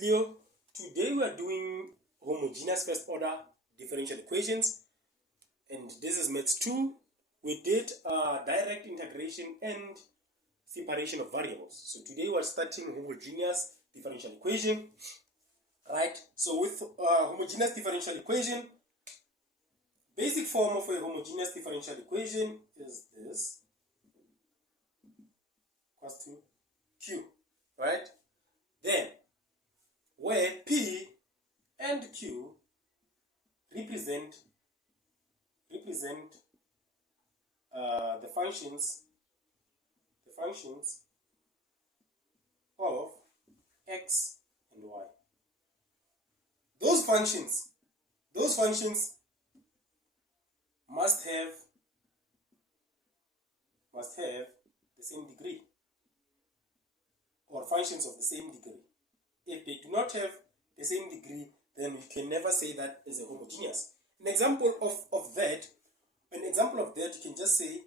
Leo. Today we are doing homogeneous first order differential equations, and this is Maths 2. We did direct integration and separation of variables. So today we are starting homogeneous differential equation, right? So with homogeneous differential equation, basic form of a homogeneous differential equation is this, equals to Q, right? Then where P and Q represent the functions of x and y. Those functions must have the same degree, or functions of the same degree. If they do not have the same degree, then we can never say that is a homogeneous. An example of that, you can just say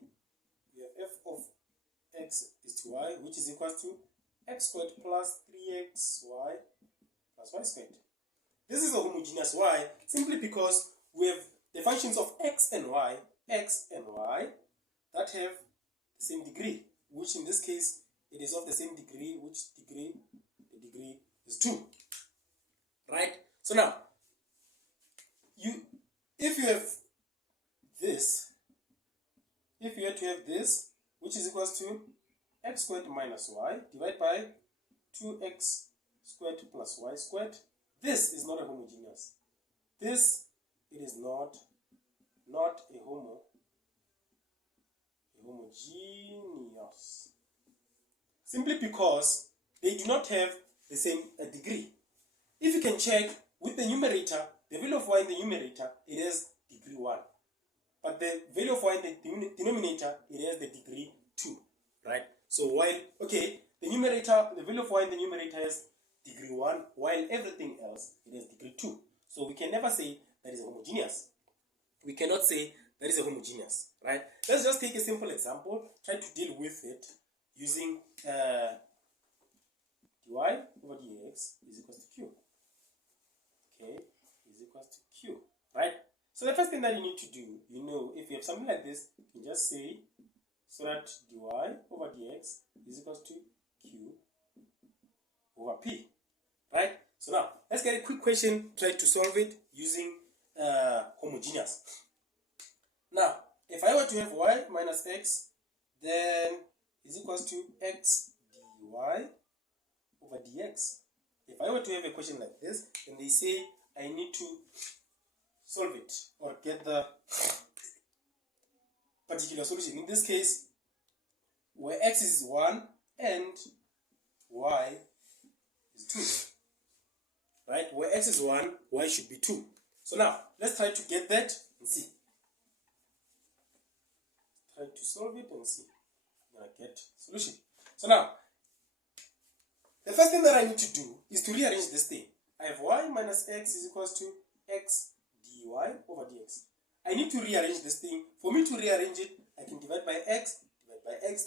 we have f of x is to y, which is equal to x squared plus 3xy plus y squared. This is a homogeneous y simply because we have the functions of x and y that have the same degree, which in this case it is of the same degree, which degree? The degree is 2. Right? So now, if you have this, if you had to have this, which is equals to x squared minus y divided by 2x squared plus y squared, this is not a homogeneous. It is not a homogeneous. Simply because they do not have the same degree. If you can check with the numerator, the value of y in the numerator, it has degree 1. But the value of y in the denominator, it has the degree 2. Right? So while, the numerator, the value of y in the numerator has degree 1, while everything else, it has degree 2. So we can never say that is a homogeneous. We cannot say that is a homogeneous. Right? Let's just take a simple example. Try to deal with it using dy over dx is equal to q. Okay, is equal to q, right? So the first thing that you need to do, if you have something like this, you just say, so that dy over dx is equal to q over p, right? So now, let's get a quick question, try to solve it using homogeneous. Now, if I were to have y minus x, then is equals to x dy over dx. If I were to have a question like this, then they say I need to solve it or get the particular solution. In this case, where x is 1 and y is 2. Right? Where x is 1, y should be 2. So now, let's try to get that and see. Try to solve it and see. I'm going to get solution. So now, the first thing that I need to do is to rearrange this thing. I have y minus x is equals to x dy over dx. I need to rearrange this thing. For me to rearrange it, I can divide by x.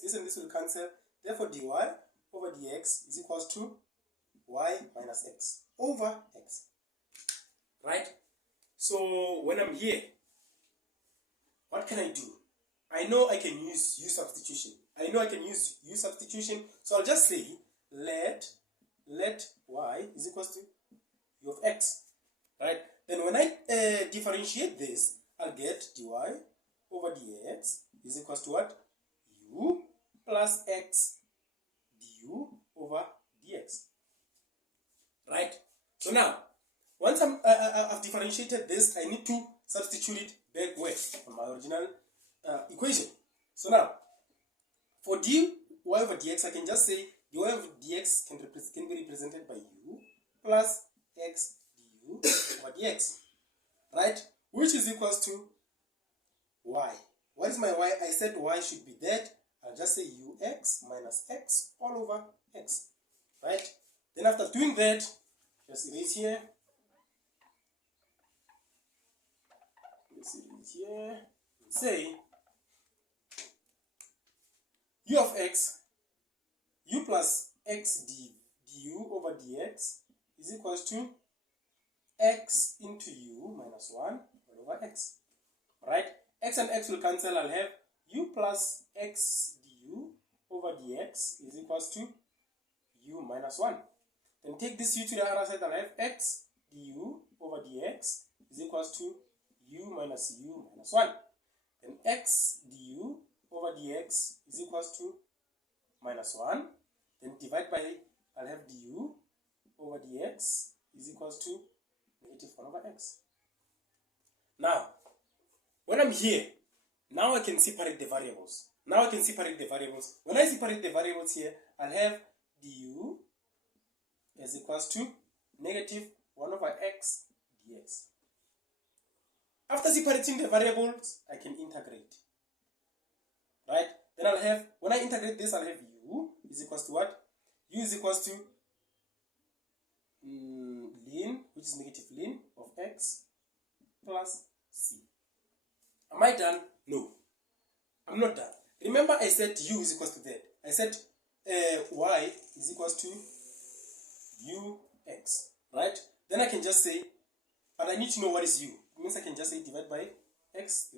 This and this will cancel. Therefore, dy over dx is equals to y minus x over x. Right? So when I'm here, what can I do? I know I can use substitution. So I'll just say let y is equals to u of x, right? Then when I differentiate this, I'll get dy over dx is equals to what? U plus x du over dx, right? So now, once I've differentiated this, I need to substitute it back where? On my original equation. So now, for dy over dx, I can just say dy over dx can be represented by u plus x du over dx, right? Which is equals to y. What is my y? I said y should be that. I'll just say ux minus x all over x, right? Then after doing that, just erase here. Let's erase here. Say u of x, u plus x du over dx is equals to x into u minus 1 over x. Right? X and x will cancel. I'll have u plus x du over dx is equals to u minus 1. Then take this u to the other side. I'll have x du over dx is equals to u minus 1. Then x du over dx is equals to minus 1. Then divide by, I'll have du over dx is equals to negative 1 over x. Now, when I'm here, now I can separate the variables. When I separate the variables here, I'll have du is equals to negative 1 over x dx. After separating the variables, I can integrate. Right? Then I'll have, when I integrate this, I'll have u is equals to what? U is equals to ln, which is negative ln of x plus c. Am I done? No. I'm not done. Remember I said u is equals to z. I said y is equals to ux. Right? Then I can just say, but I need to know what is u. It means I can just say divide by x.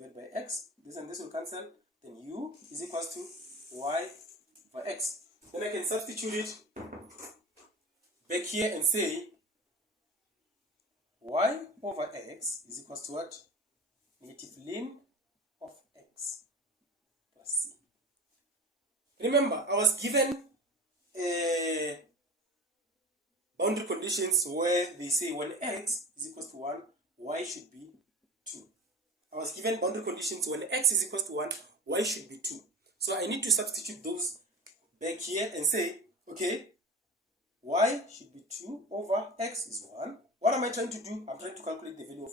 This and this will cancel. Then u is equals to y over x. Then I can substitute it back here and say y over x is equals to what? Negative ln of x plus c. Remember, I was given boundary conditions where they say when x is equals to 1, y should be 2. I was given boundary conditions when x is equals to 1, y should be 2. So I need to substitute those back here and say, okay, y should be 2 over x is 1. What am I trying to do? I'm trying to calculate the value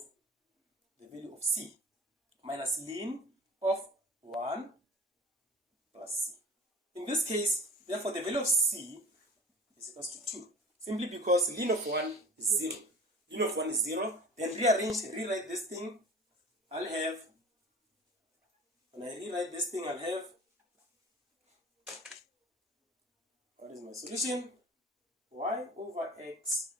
of c minus ln of 1 plus c. In this case, therefore, the value of c is equals to 2. Simply because ln of 1 is 0. Ln of 1 is 0. Then rewrite this thing. I'll have, when I rewrite this thing, I'll have, what is my solution? Y over x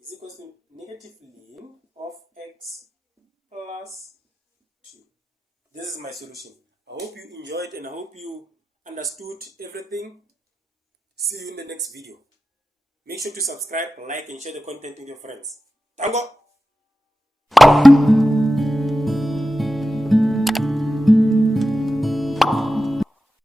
is equals to negative ln of x plus 2. This is my solution. I hope you enjoyed and I hope you understood everything. See you in the next video. Make sure to subscribe, like and share the content with your friends. Tango!